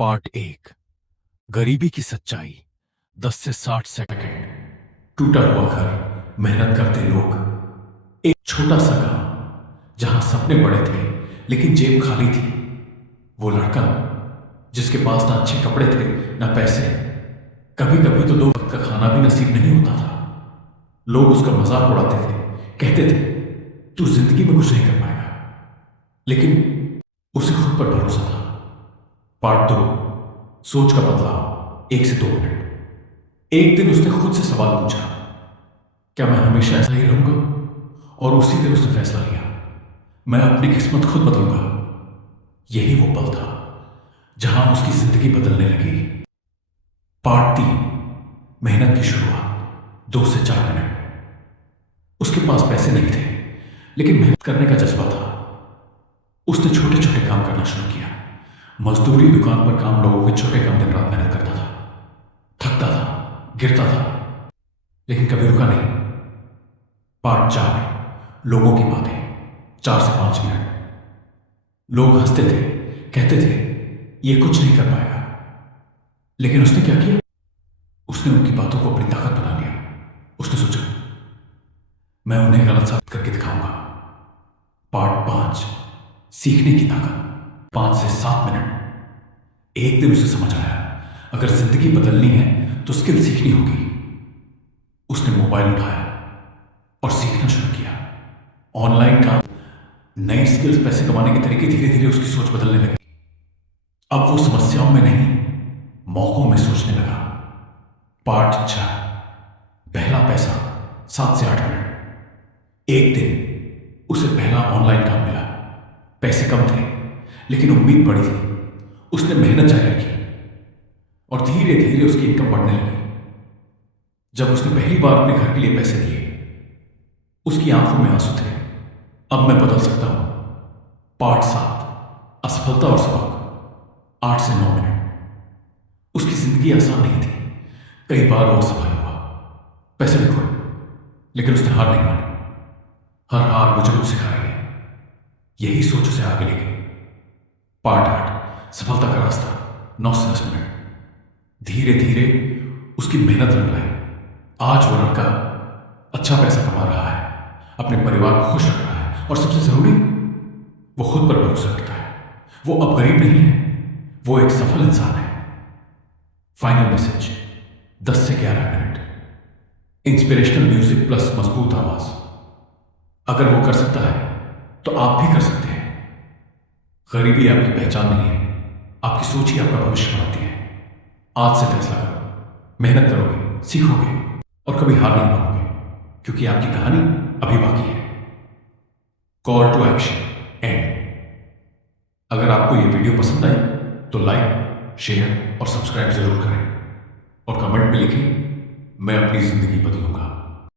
Part 1। गरीबी की सच्चाई। 10 से 60 सेकंड। टूटा हुआ घर, मेहनत करते लोग, एक छोटा सा गांव जहां सपने बड़े थे लेकिन जेब खाली थी। वो लड़का जिसके पास ना अच्छे कपड़े थे ना पैसे, कभी कभी तो 2 वक्त का खाना भी नसीब नहीं होता था। लोग उसका मजाक उड़ाते थे, कहते थे तू जिंदगी में कुछ नहीं कर पाएगा, लेकिन उसे खुद पर भरोसा था। पार्ट 2, सोच का बदलाव। 1 से 2 मिनट। एक दिन उसने खुद से सवाल पूछा, क्या मैं हमेशा ऐसा ही रहूंगा? और उसी दिन उसने फैसला लिया, मैं अपनी किस्मत खुद बदलूंगा। यही वो पल था जहां उसकी जिंदगी बदलने लगी। पार्ट 3, मेहनत की शुरुआत। 2 से 4 मिनट। उसके पास पैसे नहीं थे, लेकिन मेहनत करने का जज्बा था। उसने छोटे छोटे काम करना शुरू किया। मजदूरी, दुकान पर काम, लोगों के छोटे काम। दिन रात मेहनत करता था, थकता था, गिरता था, लेकिन कभी रुका नहीं। पार्ट 4, लोगों की बातें। 4 से 5 मिनट। लोग हंसते थे, कहते थे ये कुछ नहीं कर पाएगा, लेकिन उसने क्या किया? उसने उनकी बातों को अपनी ताकत बना लिया। उसने सोचा, मैं उन्हें गलत साबित करके दिखाऊंगा। पार्ट 5, सीखने की ताकत। 5 से 7 मिनट। एक दिन उसे समझ आया, अगर जिंदगी बदलनी है तो स्किल सीखनी होगी। उसने मोबाइल उठाया और सीखना शुरू किया। ऑनलाइन काम, नई स्किल्स, पैसे कमाने के तरीके। धीरे धीरे उसकी सोच बदलने लगी। अब वो समस्याओं में नहीं, मौकों में सोचने लगा। पार्ट 6, पहला पैसा। 7 से 8 मिनट। एक दिन उसे पहला ऑनलाइन काम मिला। पैसे कम थे, लेकिन उम्मीद बड़ी थी। उसने मेहनत जारी रखी और धीरे धीरे उसकी इनकम बढ़ने लगी। जब उसने पहली बार अपने घर के लिए पैसे दिए, उसकी आंखों में आंसू थे। अब मैं बदल सकता हूं। पार्ट 7, असफलता और सबक। 8 से 9 मिनट। उसकी जिंदगी आसान नहीं थी। कई बार वो असफल हुआ, पैसे भी खोए, लेकिन उसने हार नहीं मानी। हर हार मुझे कुछ सिखा रही है, यही सोच उसे आगे ले गई। पार्ट 8, सफलता का रास्ता। 9 से 10 मिनट। धीरे धीरे उसकी मेहनत रंग लाई। आज वो लड़का अच्छा पैसा कमा रहा है, अपने परिवार को खुश रख रहा है, और सबसे जरूरी, वो खुद पर भरोसा करता है। वो अब गरीब नहीं है, वो एक सफल इंसान है। Final message. 10 से 11 मिनट। इंस्पिरेशनल म्यूजिक प्लस मजबूत आवाज। अगर वो कर सकता है तो आप भी कर सकते हैं। गरीबी आपकी पहचान नहीं है, आपकी सोच ही आपका भविष्य बनाती है। आज से फैसला करो, मेहनत करोगे, सीखोगे और कभी हार नहीं मानोगे, क्योंकि आपकी कहानी अभी बाकी है। Call to action end. अगर आपको यह वीडियो पसंद आई तो लाइक, शेयर और सब्सक्राइब जरूर करें, और कमेंट में लिखें, मैं अपनी जिंदगी बदलूंगा।